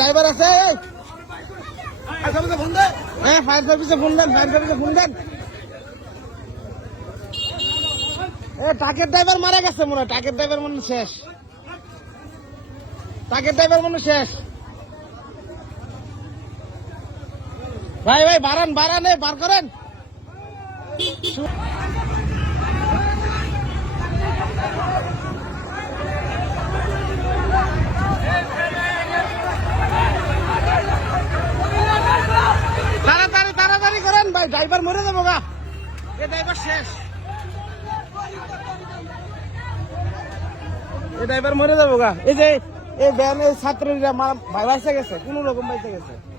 driver আছে fire সার্ভিসে phone দেন ট্রাকের ড্রাইভার মারা গেছে মনে হয় ট্রাকের ড্রাইভার মনে শেষ ভাই বাড়ান বার করেন তাড়াতাড়ি করেন ভাই ড্রাইভার মরে যাবো গা এ ড্রাইভার শেষ এই যে এই ভ্যানের ছাত্রীরা ভাই বাইসে গেছে কোন রকম বাইসে গেছে